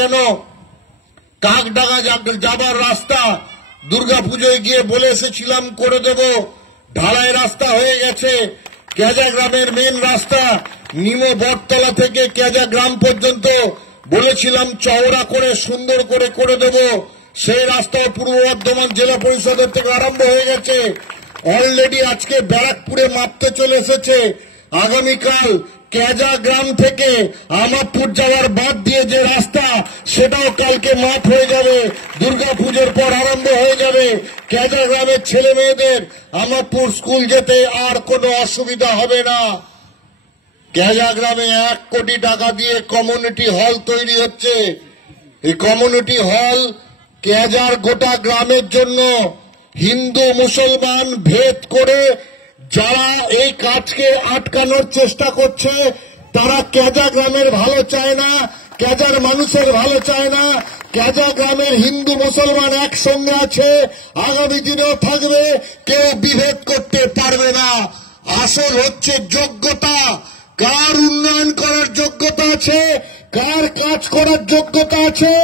কেন? কাকডাঙ্গা যাবার রাস্তা দুর্গাপুজোয় গিয়ে বলে এসেছিলাম করে দেব, ঢালাই রাস্তা হয়ে গেছে। কেজা গ্রামের মেন রাস্তা নিমো বটতলা থেকে কেজা গ্রাম পর্যন্ত বলেছিলাম চওড়া করে সুন্দর করে দেব। সেই রাস্তা পূর্ব বর্ধমান জেলা পরিষদের থেকে আরম্ভ হয়ে গেছে। অলরেডি আজকে ব্যারাকপুরে মাপতে চলে এসেছে। আগামীকাল কেজা গ্রাম থেকে আমাপুর যাওয়ার বাদ দিয়ে যে রাস্তা সেটাও কালকে মাপ হয়ে যাবে। দুর্গাপুজোর পর আরম্ভ হয়ে যাবে। কেজা গ্রামের ছেলে মেয়েদের আমাপুর স্কুল যেতে আর কোনো অসুবিধা হবে না। কেজা গ্রামে 1 কোটি টাকা দিয়ে কমিউনিটি হল তৈরি হচ্ছে। এই কমিউনিটি হল কেজার গোটা গ্রামের জন্য। হিন্দু মুসলমান ভেদ করে যারা এই কাজকে আটকানোর চেষ্টা করছে তারা কেজা গ্রামের ভালো চায় না, কেজার মানুষের ভালো চায় না। কেজা গ্রামের হিন্দু মুসলমান একসঙ্গে আছে, আগামী দিনেও থাকবে, কেউ বিভেদ করতে পারবে না। আসল হচ্ছে যোগ্যতা, কার উন্নয়ন করার যোগ্যতা আছে, কার কাজ করার যোগ্যতা আছে,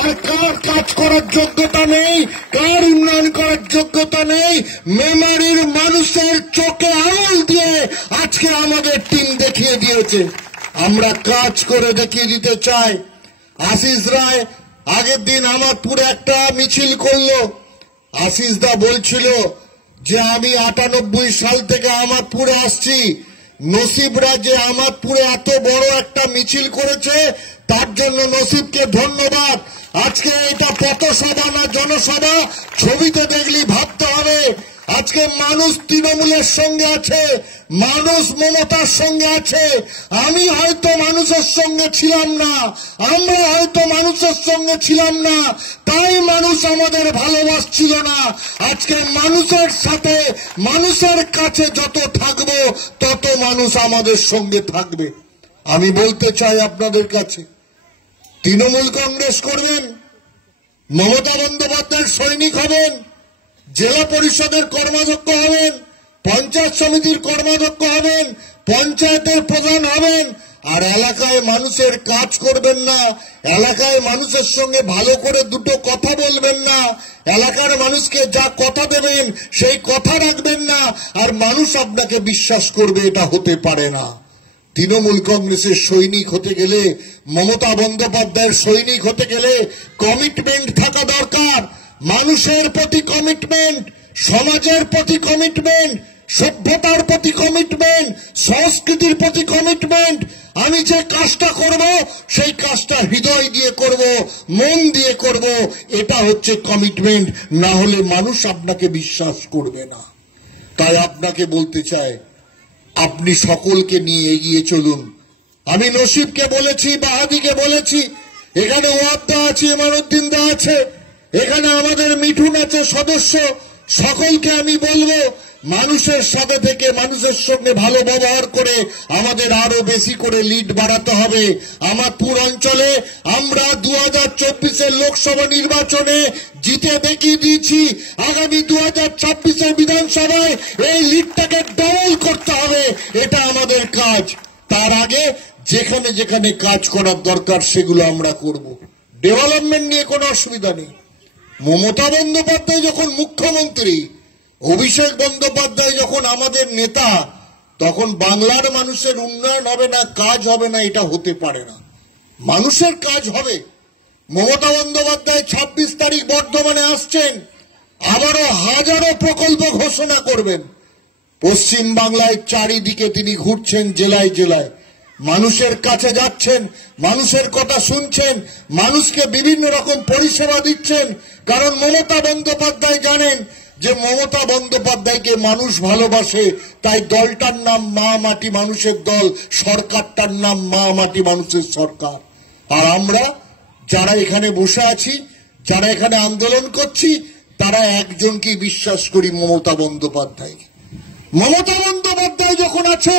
আর কার কাজ করার যোগ্যতা নেই, কার উন্নয়ন করার যোগ্যতা নেই। মেমারির মানুষের চোখে আঙুল দিয়ে আজকে আমাদের টিম দেখিয়ে দিয়েছে। আমরা কাজ করে দেখিয়ে দিতে চাই। আশিস রায় আগের দিন আমারপুরে একটা মিছিল করলো। আশিস দা বলছিল যে আমি 98 সাল থেকে আমারপুরে আসছি। নসিবরা যে আমারপুরে এত বড় একটা মিছিল করেছে তার জন্য নসিবকে ধন্যবাদ। আজকে এটা পথসভা না জনসভা, ছবিতে দেখলি ভাবতে হবে। আজকে মানুষ তৃণমূলের সঙ্গে আছে, মানুষ মমতার সঙ্গে আছে। আমি হয়তো মানুষের সঙ্গে ছিলাম না, আমরা হয়তো মানুষের সঙ্গে ছিলাম না, তাই মানুষ আমাদের ভালোবাসছিল না। আজকে মানুষের সাথে মানুষের কাছে যত থাকবো তত মানুষ আমাদের সঙ্গে থাকবে। আমি বলতে চাই আপনাদের কাছে, তৃণমূল কংগ্রেস করবেন, মমতা বন্দ্যোপাধ্যায়ের সৈনিক হবেন, জেলা পরিষদের কর্মাধ্যক্ষ হবেন, পঞ্চায়েত সমিতির কর্মাধ্যক্ষ হবেন, পঞ্চায়েতের প্রধান হবেন, আর এলাকায় মানুষের কাজ করবেন না, এলাকায় মানুষের সঙ্গে ভালো করে দুটো কথা বলবেন না, এলাকার মানুষকে যা কথা দেবেন সেই কথা রাখবেন না, আর মানুষ আপনাকে বিশ্বাস করবে, এটা হতে পারে না। তৃণমূল কংগ্রেসের সৈনিক হতে গেলে, মমতা বন্দ্যোপাধ্যায়ের সৈনিক হতে গেলে কমিটমেন্ট থাকা দরকার। মানুষের প্রতি কমিটমেন্ট, সমাজের প্রতি কমিটমেন্ট, সভ্যতার প্রতি কমিটমেন্ট, সংস্কৃতির প্রতি কমিটমেন্ট। আমি যে কাজটা করব সেই কাজটা হৃদয় দিয়ে করব, মন দিয়ে করব, এটা হচ্ছে কমিটমেন্ট। না হলে মানুষ আপনাকে বিশ্বাস করবে না। তাই আপনাকে বলতে চাই, আপনি সকলকে নিয়ে এগিয়ে চলুন। আমি নসিবকে বলেছি, বাহাদিকে বলেছি, এখানে ওয়াদ্দা আছে, ইমানুদ্দিন দা আছে, এখানে আমাদের মিঠুন আছে সদস্য, সকলকে আমি বলবো মানুষের সাথে থেকে মানুষের সঙ্গে ভালো ব্যবহার করে আমাদের আরো বেশি করে লিড বাড়াতে হবে। আমারপুর অঞ্চলে আমরা 2024-এর লোকসভা নির্বাচনে জিতে দেখিয়ে দিয়েছি। আগামী 2026-এর বিধানসভায় এই লিডটাকে ডবল করতে হবে, এটা আমাদের কাজ। তার আগে যেখানে যেখানে কাজ করার দরকার সেগুলো আমরা করব। ডেভেলপমেন্ট নিয়ে কোনো অসুবিধা নেই। মমতা বন্দ্যোপাধ্যায় যখন মুখ্যমন্ত্রী, অভিষেক বন্দ্যোপাধ্যায় যখন আমাদের নেতা, তখন বাংলার মানুষের উন্নয়ন হবে না, কাজ হবে না, এটা হতে পারে না। মানুষের কাজ হবে। মমতা বন্দ্যোপাধ্যায় 26 তারিখ বর্ধমানে আসছেন, আবারও হাজারো প্রকল্প ঘোষণা করবেন। পশ্চিম বাংলায় চারিদিকে তিনি ঘুরছেন, জেলায় জেলায় মানুষের কাছে যাচ্ছেন, মানুষের কথা শুনছেন, মানুষকে বিভিন্ন রকম পরিষেবা দিচ্ছেন। কারণ মমতা বন্দ্যোপাধ্যায় জানেন যে মমতা বন্দ্যোপাধ্যায়কে মানুষ ভালোবাসে, তাই দলটার নাম মা মাটি মানুষের দল, সরকারটার নাম মা মাটি মানুষের সরকার। আর আমরা যারা এখানে বসে আছি, যারা এখানে আন্দোলন করছি, তারা একজনকেই বিশ্বাস করি, মমতা বন্দ্যোপাধ্যায়কে। মমতা বন্দ্যোপাধ্যায় যখন আছে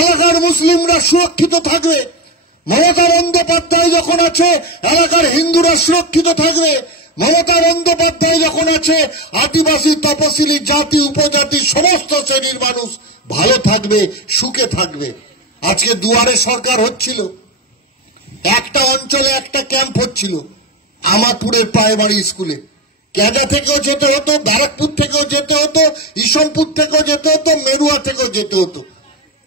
এলাকার মুসলিমরা সুরক্ষিত থাকবে, মমতা বন্দ্যোপাধ্যায় যখন আছে এলাকার হিন্দুরা সুরক্ষিত থাকবে, মমতা বন্দ্যোপাধ্যায় যখন আছে আদিবাসী তপশিলি জাতি উপজাতি সমস্ত শ্রেণীর মানুষ ভালো থাকবে, সুখে থাকবে। আজকে দুয়ারে সরকার হচ্ছিল, একটা অঞ্চলে একটা ক্যাম্প হচ্ছিল আমারপুরের প্রাইমারি স্কুলে। ক্যাডা থেকেও যেতে হতো, ব্যারাকপুর থেকেও যেতে হতো, ইসনপুর থেকেও যেতে হতো, মেরুয়া থেকেও যেতে হতো।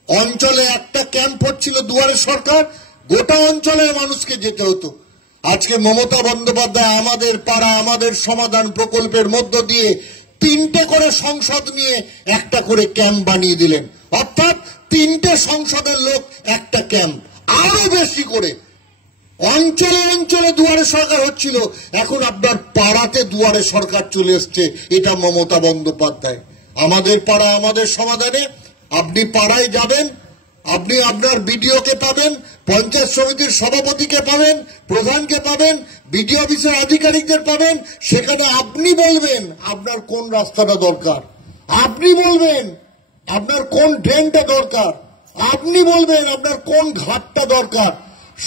অঞ্চলে একটা ক্যাম্প হচ্ছিল দুয়ারে সরকার, গোটা অঞ্চলের মানুষকে যেতে হতো। আজকে মমতা বন্দ্যোপাধ্যায় আমাদের পাড়া আমাদের সমাধান প্রকল্পের মধ্য দিয়ে 3টে করে সংসদ নিয়ে একটা করে ক্যাম্প বানিয়ে দিলেন। অর্থাৎ 3টে সংসদের লোক একটা ক্যাম্প। আরো বেশি করে অঞ্চলে অঞ্চলে দুয়ারে সরকার হচ্ছিল, এখন আপনার পাড়াতে দুয়ারে সরকার চলে এসছে। এটা মমতা বন্দ্যোপাধ্যায়। আমাদের পাড়া আমাদের সমাধানে আপনি পাড়ায় যাবেন, আপনি আপনার বিডিওকে পাবেন, পঞ্চায়েত সমিতির সভাপতিকে পাবেন, প্রধানকে পাবেন, বিডিও অফিসের আধিকারিকদের পাবেন। সেখানে আপনি বলবেন আপনার কোন রাস্তাটা দরকার, আপনি বলবেন আপনার কোন ড্রেনটা দরকার, আপনি বলবেন আপনার কোন ঘাটটা দরকার।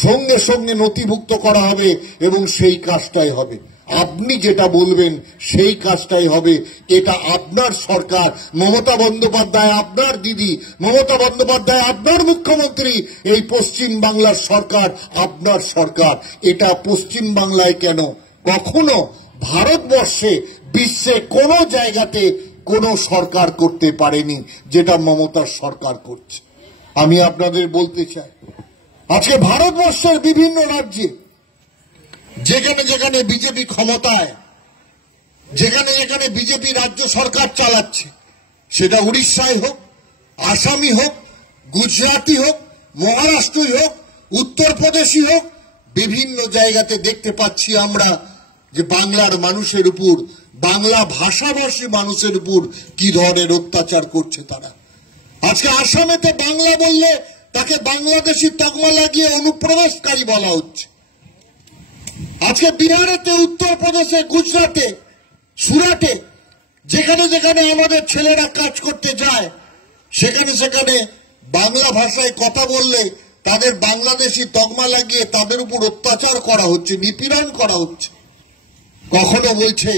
সঙ্গে সঙ্গে নথিভুক্ত করা হবে এবং সেই কাজটাই হবে। আপনি যেটা বলবেন সেই কাজটাই হবে। এটা আপনার সরকার, মমতা বন্দ্যোপাধ্যায় আপনার দিদি, মমতা বন্দ্যোপাধ্যায় আপনার মুখ্যমন্ত্রী। এই পশ্চিম বাংলার সরকার আপনার সরকার। এটা পশ্চিম বাংলায় কেন, কখনো ভারতবর্ষে বিশ্বে কোনো জায়গাতে কোনো সরকার করতে পারেনি যেটা মমতার সরকার করছে। আমি আপনাদের বলতে চাই, আজকে ভারতবর্ষের বিভিন্ন রাজ্যে যেখানে যেখানে বিজেপি ক্ষমতায়, যেখানে যেখানে বিজেপি রাজ্য সরকার চালাচ্ছে, সেটা উড়িষ্যায় হোক, আসামি হোক, গুজরাটি হোক, মহারাষ্ট্রই হোক, উত্তরপ্রদেশই হোক, বিভিন্ন জায়গাতে দেখতে পাচ্ছি আমরা যে বাংলার মানুষের উপর, বাংলা ভাষাভাষী মানুষের উপর কি ধরনের অত্যাচার করছে তারা। আজকে আসামেতে বাংলা বললে তাকে বাংলাদেশি তকমা লাগিয়ে অনুপ্রবেশকারী বলা হচ্ছে। আজকে বিহারেতে, উত্তরপ্রদেশে, গুজরাটে, সুরাটে, যেখানে যেখানে আমাদের ছেলেরা কাজ করতে যায়, সেখানে সেখানে বাংলা ভাষায় কথা বললে তাদের বাংলাদেশি তকমা লাগিয়ে তাদের উপর অত্যাচার করা হচ্ছে, নিপীড়ন করা হচ্ছে। কখনো বলছে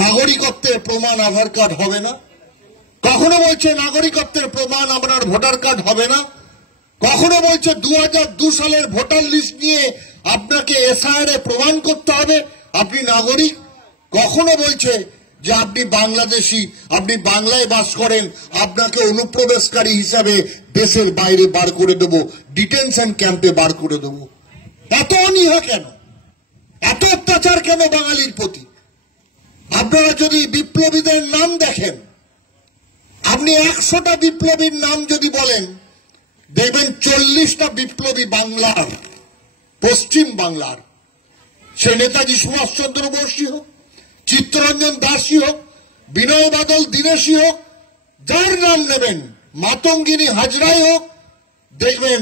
নাগরিকত্বের প্রমাণ আধার কার্ড হবে না, কখনো বলছে নাগরিকত্বের প্রমাণ আপনার ভোটার কার্ড হবে না, কখনো বলছে 2002 সালের ভোটার লিস্ট নিয়ে আপনাকে এসআইআর এ প্রমাণ করতে হবে আপনি নাগরিক, কখনো বলছে যে আপনি বাংলাদেশি, আপনি বাংলায় বাস করেন, আপনাকে অনুপ্রবেশকারী হিসাবে দেশের বাইরে বার করে দেব, ডিটেনশন ক্যাম্পে বার করে দেব। এত অনীহা কেন, এত অত্যাচার কেন বাঙালির প্রতি? আপনারা যদি বিপ্লবীদের নাম দেখেন, আপনি 100টা বিপ্লবীর নাম যদি বলেন, দেখবেন 40টা বিপ্লবী বাংলার, পশ্চিম বাংলার। সে নেতাজি সুভাষচন্দ্র বোসই হোক, চিত্তরঞ্জন দাসই হোক, বিনয় বাদল দীনেশই হোক, যার নাম নেবেন, মাতঙ্গিনী হাজরাই হোক, দেখবেন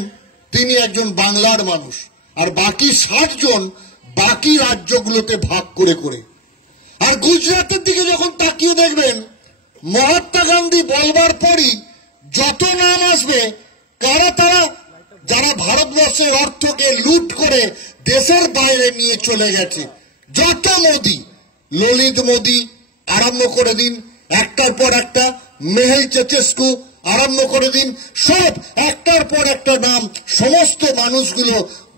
তিনি একজন বাংলার মানুষ। আর বাকি 60 জন বাকি রাজ্যগুলোতে ভাগ করে করে। আর গুজরাটের দিকে যখন তাকিয়ে দেখবেন, মহাত্মা গান্ধী বলবার পরই যত নাম আসবে কারা তারা, যারা ভারতবর্ষের অর্থকে লুট করে দেশের বাইরে নিয়ে চলে গেছে। যত মোদি, ললিত মোদি আরম্ভ করে দিন, একটার পর একটা, মেহুল চেচেস্কু আরম্ভ করে দিন, সব একটার পর একটা নাম। সমস্ত মানুষগুলো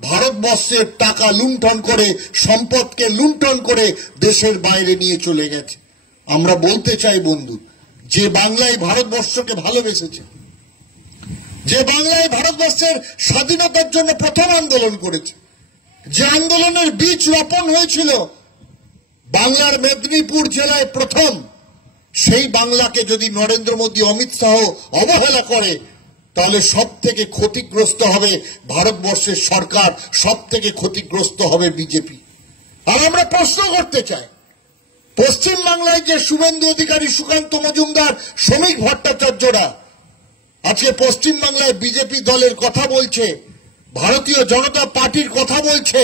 ভারতবর্ষের টাকা লুণ্ঠন করে, সম্পদকে লুণ্ঠন করে দেশের বাইরে নিয়ে চলে গেছে। আমরা বলতে চাই বন্ধু, যে বাংলায় ভারতবর্ষকে ভালোবেসেছে, যে বাংলায় ভারতবর্ষের স্বাধীনতার জন্য প্রথম আন্দোলন করেছে, যে আন্দোলনের বীজ রোপণ হয়েছিল বাংলার মেদিনীপুর জেলায় প্রথম, সেই বাংলাকে যদি নরেন্দ্র মোদী, অমিত শাহ অবহেলা করে, তাহলে সব থেকে ক্ষতিগ্রস্ত হবে ভারতবর্ষের সরকার, সব থেকে ক্ষতিগ্রস্ত হবে বিজেপি। আর আমরা প্রশ্ন করতে চাই, পশ্চিম বাংলায় যে শুভেন্দু অধিকারী, সুকান্ত মজুমদার, শ্রমিক ভট্টাচার্যরা আজকে পশ্চিম বাংলায় বিজেপি দলের কথা বলছে, ভারতীয় জনতা পার্টির কথা বলছে,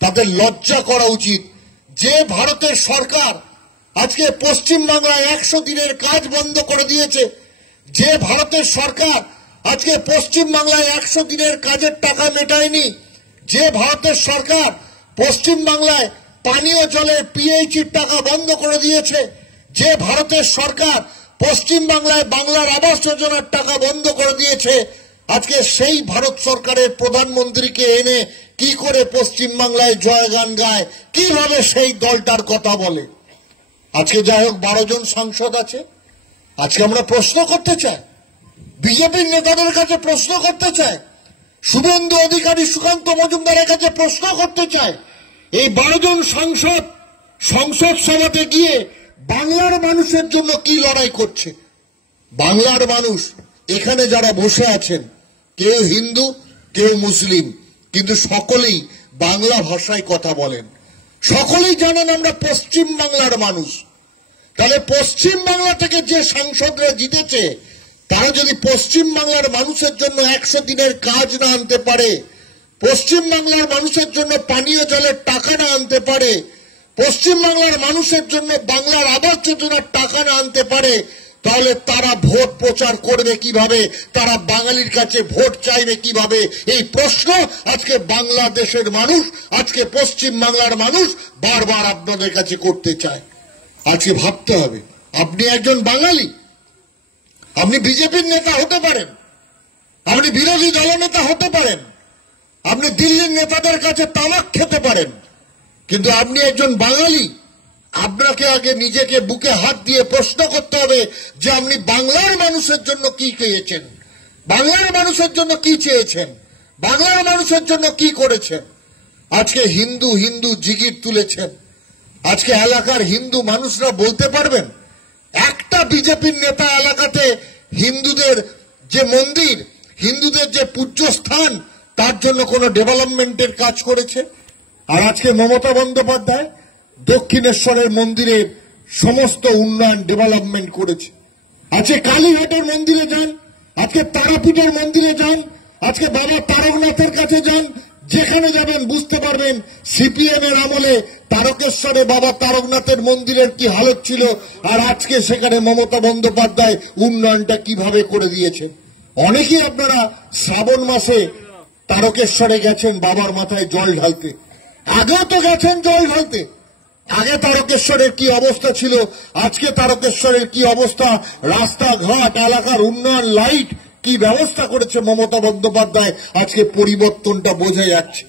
তাদের লজ্জা করা উচিত। যে ভারতের সরকার আজকে পশ্চিম বাংলায় 100 দিনের কাজ বন্ধ করে দিয়েছে, যে ভারতের সরকার আজকে পশ্চিম বাংলায় 100 দিনের কাজের টাকা মেটায়নি, যে ভারতের সরকার পশ্চিম বাংলায় পানীয় জলের পিএইচির টাকা বন্ধ করে দিয়েছে, যে ভারতের সরকার পশ্চিম বাংলায় বাংলার আবাস যোজনার টাকা বন্ধ করে দিয়েছে, আজকে সেই ভারত সরকারের প্রধানমন্ত্রীকে এনে কি করে পশ্চিমবাংলায় জয়গান গায়, কিভাবে সেই দলটার কথা বলে। আজকে যাই হোক 12 জন সাংসদ আছে। আজকে আমরা প্রশ্ন করতে চাই, বিজেপির নেতাদের কাছে প্রশ্ন করতে চাই, শুভেন্দু অধিকারী, সুকান্ত মজুমদারের কাছে প্রশ্ন করতে চাই, এই 12 জন সাংসদ সংসদ সভাতে গিয়ে বাংলার মানুষের জন্য কি লড়াই করছে। বাংলার মানুষ এখানে যারা বসে আছেন, কেউ হিন্দু কেউ মুসলিম, কিন্তু সকলেই বাংলা ভাষায় কথা বলেন, সকলেই জানেন আমরা পশ্চিম বাংলার মানুষ। তাহলে পশ্চিম বাংলা থেকে যে সাংসদরা জিতেছে, তারা যদি পশ্চিম বাংলার মানুষের জন্য 100 দিনের কাজ না আনতে পারে, পশ্চিম বাংলার মানুষের জন্য পানীয় জলের টাকা না আনতে পারে, পশ্চিম বাংলার মানুষের জন্য বাংলার আবাস যোজনার টাকা না আনতে পারে, তাহলে তারা ভোট প্রচার করবে কিভাবে, তারা বাঙালির কাছে ভোট চাইবে কিভাবে? এই প্রশ্ন আজকে বাংলাদেশের মানুষ, আজকে পশ্চিম বাংলার মানুষ বারবার আপনাদের কাছে করতে চায়। আজকে ভাবতে হবে, আপনি একজন বাঙালি, আপনি বিজেপির নেতা হতে পারেন, আপনি বিরোধী দলনেতা হতে পারেন, আপনি দিল্লির নেতাদের কাছে তামাক খেতে পারেন, কিন্তু আপনি একজন বাঙালি। আপনাকে আগে নিজেকে বুকে হাত দিয়ে প্রশ্ন করতে হবে যে আপনি বাংলার মানুষের জন্য কি চেয়েছেন, বাংলার মানুষের জন্য কি চেয়েছেন, বাংলার মানুষের জন্য কি করেছেন। আজকে হিন্দু হিন্দু জিগির তুলেছেন। আজকে এলাকার হিন্দু মানুষরা বলতে পারবেন একটা বিজেপির নেতা এলাকাতে হিন্দুদের যে মন্দির, হিন্দুদের যে পূজ্য স্থান, তার জন্য কোনো ডেভেলপমেন্টের কাজ করেছে? আর আজকে মমতা বন্দ্যোপাধ্যায় দক্ষিণেশ্বরের মন্দিরে সমস্ত উন্নয়ন ডেভেলপমেন্ট করেছে। আজকে কালীঘাটের মন্দিরে যান, আজকে তারাপীঠের মন্দিরে যান, আজকে বাবা তারকনাথের কাছে যান, যেখানে যাবেন বুঝতে পারবেন সিপিএম এর আমলে তারকেশ্বরে বাবা তারকনাথের মন্দিরের কি হালত ছিল, আর আজকে সেখানে মমতা বন্দ্যোপাধ্যায় উন্নয়নটা কিভাবে করে দিয়েছেন। অনেকেই আপনারা শ্রাবণ মাসে তারকেশ্বরে গেছেন বাবার মাথায় জল ঢালতে, আগেও তো গেছেন জল ঢালতে। আগে তারকেশ্বরের কি অবস্থা ছিল, আজকে তারকেশ্বরের কি অবস্থা, রাস্তাঘাট, এলাকার উন্নয়ন, লাইট, কি ব্যবস্থা করেছে মমতা বন্দ্যোপাধ্যায়, আজকে পরিবর্তনটা বোঝা যাচ্ছে।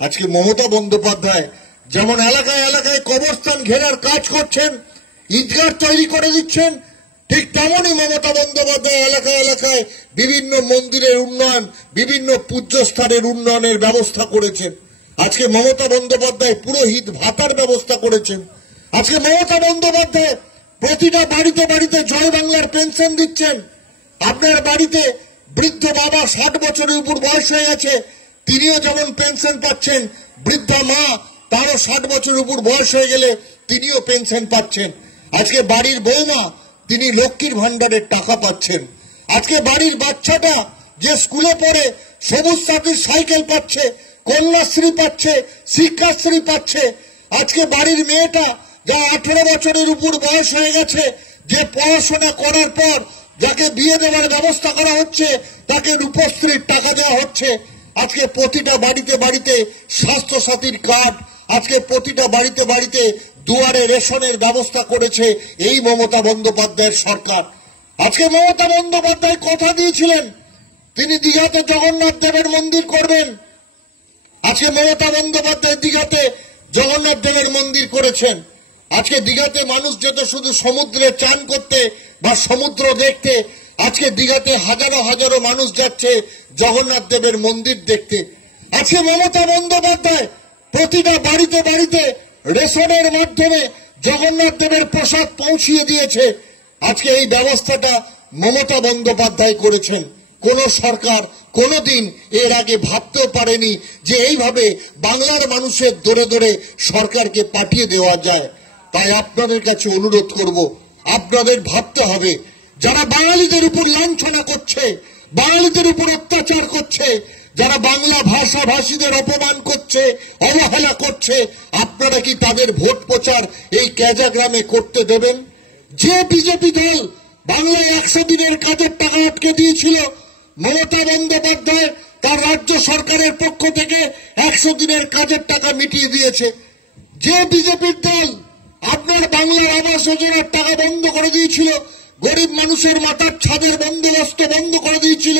আজকে মমতা বন্দ্যোপাধ্যায় যেমন এলাকায় এলাকায় কবরস্থান ঘেরার কাজ করছেন, ঈদগাহ তৈরি করে দিচ্ছেন, ঠিক তেমনই মমতা বন্দ্যোপাধ্যায় এলাকায় এলাকায় বিভিন্ন মন্দিরের উন্নয়ন, বিভিন্ন পূজ্যস্থানের উন্নয়নের ব্যবস্থা করেছেন। আজকে মমতা বন্দ্যোপাধ্যায় পুরোহিত ভাতার ব্যবস্থা করেছেন। আজকে মমতা বন্দ্যোপাধ্যায় প্রতিটা বাড়িতে বাড়িতে জয় বাংলার পেনশন দিচ্ছেন। আপনার বাড়িতে বৃদ্ধ বাবা 60 বছরের উপর বয়স হয়ে গেছে, তিনিও যেমন পেনশন পাচ্ছেন, বৃদ্ধা মা তারও 60 বছরের উপর বয়স হয়ে গেলে তিনিও পেনশন পাচ্ছেন। আজকে বাড়ির বৌমা তিনি লক্ষ্মীর ভান্ডারের টাকা পাচ্ছেন। আজকে বাড়ির বাচ্চাটা যে স্কুলে পড়ে সবুজ সাথীর সাইকেল পাচ্ছে, কন্যাশ্রী পাচ্ছে, শিক্ষাশ্রী পাচ্ছে। আজকে বাড়ির মেয়েটা যা 18 বছরের উপর বয়স হয়ে গেছে, যে পড়াশোনা করার পর যাকে বিয়ে দেওয়ার ব্যবস্থা করা হচ্ছে, তাকে রূপশ্রীর টাকা দেওয়া হচ্ছে। আজকে প্রতিটা বাড়িতে বাড়িতে স্বাস্থ্য সাথীর কার্ড, আজকে প্রতিটা বাড়িতে বাড়িতে দুয়ারে রেশনের ব্যবস্থা করেছে এই মমতা বন্দ্যোপাধ্যায়ের সরকার। আজকে মমতা বন্দ্যোপাধ্যায় কথা দিয়েছিলেন তিনি দীঘাতে জগন্নাথ দেবের মন্দির করবেন। আজকে মমতা বন্দ্যোপাধ্যায় দীঘাতে জগন্নাথ দেবের মন্দির করেছেন। আজকে দীঘাতে মানুষ যেত শুধু সমুদ্রে চান করতে বা সমুদ্র দেখতে, আজকে দীঘাতে হাজারো হাজারো মানুষ যাচ্ছে জগন্নাথ দেবের মন্দির দেখতে। আজকে মমতা বন্দ্যোপাধ্যায় প্রতিটা বাড়িতে বাড়িতে রেশনের মাধ্যমে জগন্নাথ দেবের প্রসাদ পৌঁছিয়ে দিয়েছে। আজকে এই ব্যবস্থাটা মমতা বন্দ্যোপাধ্যায় করেছেন। কোন সরকার কোনদিন এর আগে ভাবতেও পারেনি যে এইভাবে বাংলার মানুষের দৌড়ে দৌড়ে সরকারকে পাঠিয়ে দেওয়া যায়। তাই আপনাদের কাছে অনুরোধ করব, আপনাদের ভাবতে হবে, যারা বাঙালিদের উপর লাঞ্ছনা করছে, বাঙালিদের উপর অত্যাচার করছে, যারা বাংলা ভাষাভাষীদের অপমান করছে, অবহেলা করছে, আপনারা কি তাদের ভোট প্রচার এই ক্যাজাগ্রামে করতে দেবেন? যে বিজেপি দল বাংলায় 100 দিনের কাজের টাকা আটকে দিয়েছিল, মমতা বন্দ্যোপাধ্যায় তার রাজ্য সরকারের পক্ষ থেকে 100 দিনের কাজের টাকা মিটিয়ে দিয়েছে। যে বিজেপির দল আপনার বাংলার আবাস যোজনার টাকা বন্ধ করে দিয়েছিল, গরিব মানুষের মাথার ছাদের বন্দোবস্ত বন্ধ করে দিয়েছিল,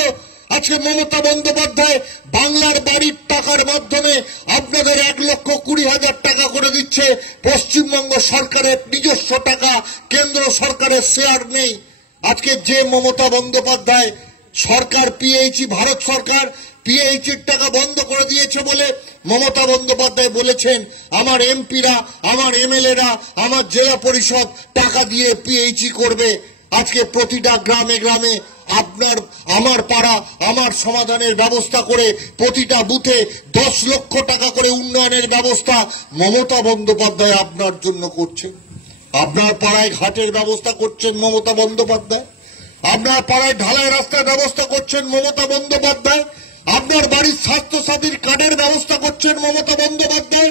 আজকে মমতা বন্দ্যোপাধ্যায় বাংলার বাড়ির টাকার মাধ্যমে আপনাদের 1,20,000 টাকা করে দিচ্ছে। পশ্চিমবঙ্গ সরকারের নিজস্ব টাকা, কেন্দ্র সরকারের শেয়ার নেই। আজকে যে মমতা বন্দ্যোপাধ্যায় সরকার পিএইচই, ভারত সরকার পিএইচির টাকা বন্ধ করে দিয়েছে বলে মমতা বন্দ্যোপাধ্যায় বলেছেন আমার এমপিরা, আমার এমএলএরা, আমার জেলা পরিষদ টাকা দিয়ে পিএইচই করবে। আজকে প্রতিটা গ্রামে গ্রামে আপনার আমার পাড়া আমার সমাধানের ব্যবস্থা করে প্রতিটা বুথে 10 লক্ষ টাকা করে উন্নয়নের ব্যবস্থা মমতা বন্দ্যোপাধ্যায় আপনার জন্য করছেন। আপনার পাড়ায় ঘাটের ব্যবস্থা করছেন মমতা বন্দ্যোপাধ্যায়, আপনার পাড়ায় ঢালাই রাস্তার ব্যবস্থা করছেন মমতা বন্দ্যোপাধ্যায়, আপনার বাড়ির স্বাস্থ্যসাথীর কার্ডের ব্যবস্থা করছেন মমতা বন্দ্যোপাধ্যায়,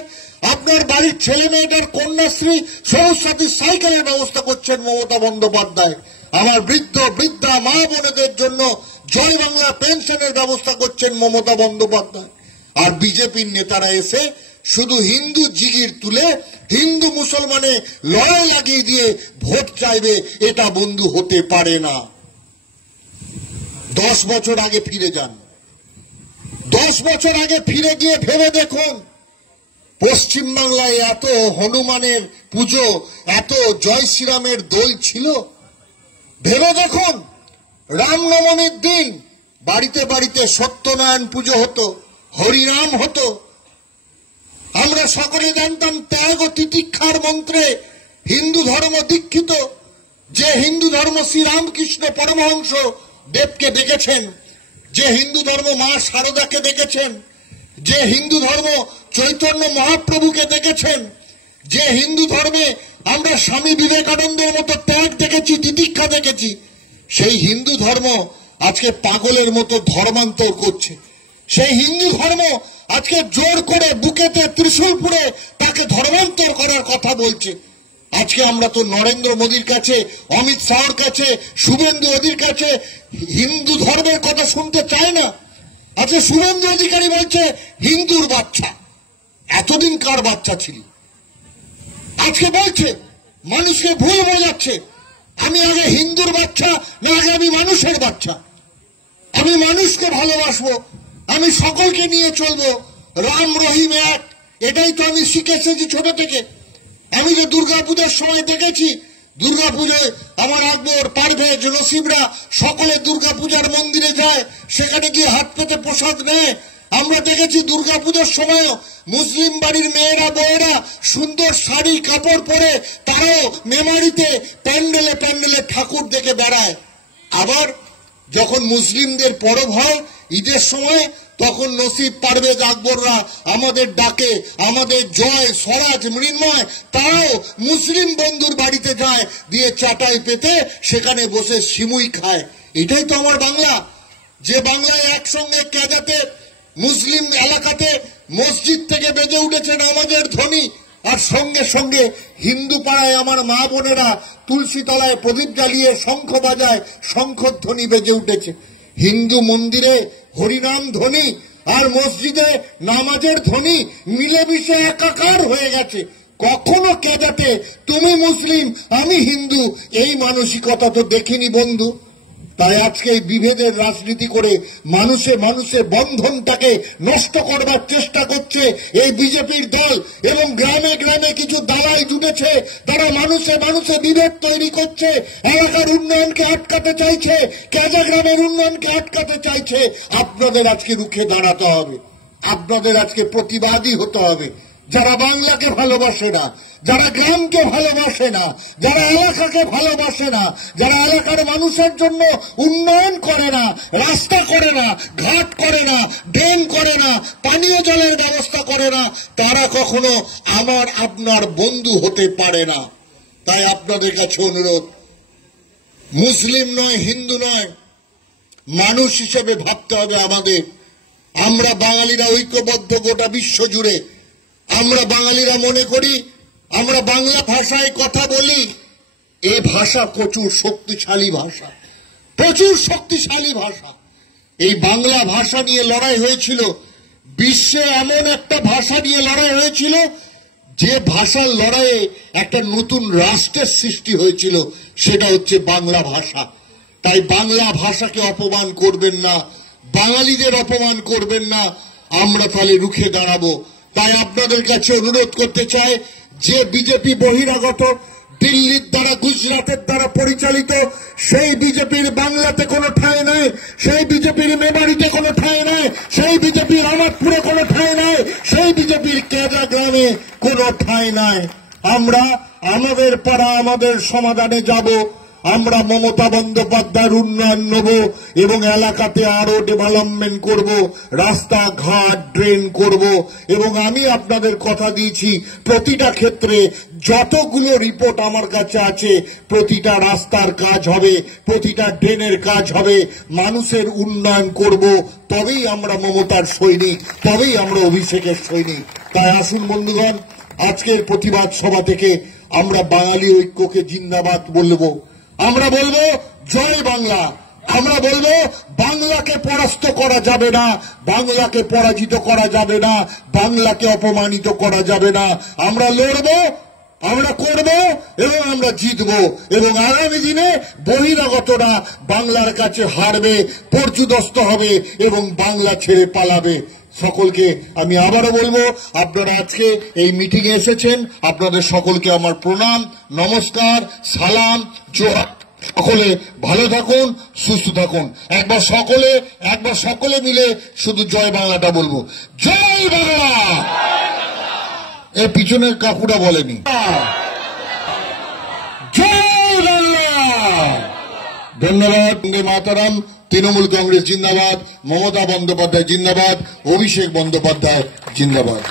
আপনার বাড়ির ছেলে মেয়েদের কন্যাশ্রী সবুজ সাথী সাইকেলের ব্যবস্থা করছেন মমতা বন্দ্যোপাধ্যায়, আমার বৃদ্ধ বৃদ্ধা মা বোনেদের জন্য জয় বাংলা পেনশনের ব্যবস্থা করছেন মমতা বন্দ্যোপাধ্যায়। আর বিজেপির নেতারা এসে শুধু হিন্দু জিগির তুলে হিন্দু মুসলমানে লড়াই লাগিয়ে দিয়ে ভোট চাইবে, এটা বন্ধু হতে পারে না। 10 বছর আগে ফিরে যান, 10 বছর আগে ফিরে গিয়ে ভেবে দেখুন পশ্চিমবাংলায় এত হনুমানের পুজো, এত জয় শ্রীরামের দোল ছিল? ভেবে দেখুন রামনবমীর দিন বাড়িতে বাড়িতে সত্যনারায়ণ পুজো হতো, হরিনাম হতো। আমরা সকলে জানতাম ত্যাগ ও তিতিক্ষার মন্ত্রে হিন্দু ধর্ম দীক্ষিত। যে হিন্দু ধর্ম শ্রীরামকৃষ্ণ পরমহংস দেবকে দেখেছেন, যে হিন্দু ধর্ম মা শারদাকে দেখেছেন, যে হিন্দু ধর্ম চৈতন্য মহাপ্রভুকে দেখেছেন, যে হিন্দু ধর্মে আমরা স্বামী বিবেকানন্দের মতো ত্যাগ দেখেছি, তিতিক্ষা দেখেছি, সেই হিন্দু ধর্ম আজকে পাগলের মতো ধর্মান্তর করছে। সেই হিন্দু ধর্ম আজকে জোর করে বুকেতে ত্রিশূল পুরে তাকে ধর্মান্তর করার কথা বলছে। আজকে আমরা তো নরেন্দ্র মোদীর কাছে, অমিত শাহর কাছে, শুভেন্দু অধির কাছে হিন্দু ধর্মের কথা শুনতে চাই না। আজকে শুভেন্দু অধিকারী বলছে হিন্দুর বাচ্চা। এতদিন কার বাচ্চা ছিল? আজকে বলছে মানুষকে ভুল বোঝাচ্ছে, আমি আগে হিন্দুর বাচ্চা না, আগে আমি মানুষের বাচ্চা। আমি মানুষকে ভালোবাসবো, আমি সকলকে নিয়ে চলবো, রাম রহিম এক, এটাই তো আমি শিখে এসেছি ছোট থেকে। আমি যে দুর্গাপূজার সময় দেখেছি, দুর্গাপূজায় আমার আকবর, পারভেজ, নসিবরা সকলে দুর্গাপূজার মন্দিরে যায়, সেখানে গিয়ে হাত পেতে প্রসাদ নেয়। আমরা দেখেছি দুর্গাপূজার সময়ও মুসলিম বাড়ির মেয়েরা বউরা সুন্দর শাড়ি কাপড় পরে তারাও মেমারিতে প্যান্ডেলে প্যান্ডেলে ঠাকুর দেখে বেড়ায়। আবার যখন মুসলিমদের পরব হয় ঈদের সময়, তখন নসিব, পারভেজ, আকবররা আমাদের ডাকে, আমাদের জয়, স্বরাজ, মৃন্ময় তারাও মুসলিম বন্ধুর বাড়িতে যায়, দিয়ে চাটাই পেতে সেখানে বসে সিমুই খায়। এটাই তো আমার বাংলা। যে বাংলায় একসঙ্গে কেজাতে মুসলিম এলাকাতে মসজিদ থেকে বেজে উঠেছেন আমাদের ধ্বনি, আর সঙ্গে সঙ্গে হিন্দু পাড়ায় আমার মা বোনেরা তুলসী তলায় প্রদীপ জ্বালিয়ে শঙ্খ বাজায়, শঙ্খধ্বনি বেজে উঠেছে। হিন্দু মন্দিরে হরিনাম ধ্বনি আর মসজিদে নামাজের ধ্বনি মিলেমিশে একাকার হয়ে গেছে। কখনো কেজাতে তুমি মুসলিম আমি হিন্দু এই মানসিকতা তো দেখিনি বন্ধু। তাই আজকে এই বিভেদের রাজনীতি করে মানুষে মানুষে বন্ধনটাকে নষ্ট করবার চেষ্টা করছে এই বিজেপির দল, এবং গ্রামে গ্রামে কিছু দালাই জুটেছে, তারা মানুষে মানুষে বিভেদ তৈরি করছে, এলাকার উন্নয়নকে আটকাতে চাইছে, কেজা গ্রামের উন্নয়নকে আটকাতে চাইছে। আপনাদের আজকে রুখে দাঁড়াতে হবে, আপনাদের আজকে প্রতিবাদী হতে হবে। যারা বাংলাকে ভালোবাসে না, যারা গ্রামকে ভালোবাসে না, যারা এলাকাকে ভালোবাসে না, যারা এলাকার মানুষের জন্য উন্নয়ন করে না, রাস্তা করে না, ঘাট করে না, ড্রেন করে না, পানীয় জলের ব্যবস্থা করে না, তারা কখনো আমার আপনার বন্ধু হতে পারে না। তাই আপনাদের কাছে অনুরোধ, মুসলিম নয়, হিন্দু নয়, মানুষ হিসেবে ভাবতে হবে আমাদের। আমরা বাঙালিরা ঐক্যবদ্ধ গোটা বিশ্ব জুড়ে। আমরা বাঙালিরা মনে করি আমরা বাংলা ভাষায় কথা বলি, এই ভাষা প্রচুর শক্তিশালী ভাষা, প্রচুর শক্তিশালী ভাষা। এই বাংলা ভাষা নিয়ে লড়াই হয়েছিল, বিশ্বে এমন একটা ভাষা নিয়ে লড়াই হয়েছিল যে ভাষার লড়াইয়ে একটা নতুন রাষ্ট্রের সৃষ্টি হয়েছিল, সেটা হচ্ছে বাংলা ভাষা। তাই বাংলা ভাষাকে অপমান করবেন না, বাঙালিদের অপমান করবেন না, আমরা তাহলে রুখে দাঁড়াবো। তাই আপনাদের কাছে অনুরোধ করতে চাই, যে বিজেপি বহিরাগত, দিল্লির দ্বারা, গুজরাটের দ্বারা পরিচালিত, সেই বিজেপির বাংলাতে কোনো ঠাঁই নাই, সেই বিজেপির মেমারিতে কোনো ঠাঁই নাই, সেই বিজেপির আমাদপুরে কোনো ঠাঁই নাই, সেই বিজেপির কেজা গ্রামে কোনো ঠাঁই নাই। আমরা আমাদের পাড়া আমাদের সমাধানে যাব। আমরা মমতা বন্দ্যোপাধ্যায়ের উন্নয়ন নেব এবং এলাকাতে আরো ডেভেলপমেন্ট করব, রাস্তাঘাট ড্রেন করব। এবং আমি আপনাদের কথা দিয়েছি, প্রতিটা ক্ষেত্রে যতগুলো রিপোর্ট আমার কাছে আছে, প্রতিটা রাস্তার কাজ হবে, প্রতিটা ড্রেনের কাজ হবে, মানুষের উন্নয়ন করব। তবেই আমরা মমতার সৈনিক, তবেই আমরা অভিষেকের সৈনিক। তাই আসুন বন্ধুগণ, আজকের প্রতিবাদ সভা থেকে আমরা বাঙালি ঐক্যকে জিন্দাবাদ বলবো। আমরা বলবো জয় বাংলা। আমরা বলবো বাংলাকে পরাস্ত করা যাবে না, বাংলাকে পরাজিত করা যাবে না, বাংলাকে অপমানিত করা যাবে না। আমরা লড়বো, আমরা করব এবং আমরা জিতবো। এবং আগামী দিনে বহিরাগতরা বাংলার কাছে হারবে, পর্যুদস্ত হবে এবং বাংলা ছেড়ে পালাবে। সকলকে আমি আবারও বলবো, আপনারা আজকে এই মিটিং এ এসেছেন, আপনাদের সকলকে আমার প্রণাম, নমস্কার, সালাম, জোহার। সকলে ভালো থাকুন, সুস্থ থাকুন। একবার সকলে মিলে শুধু জয় বাংলাটা বলবো, জয় বাংলা। এর পিছনের কাকুরা বলেনি জয় বাংলা। ধন্যবাদ। বন্দে মাতরম। তৃণমূল কংগ্রেস জিন্দাবাদ, মমতা বন্দ্যোপাধ্যায় জিন্দাবাদ, অভিষেক বন্দ্যোপাধ্যায় জিন্দাবাদ।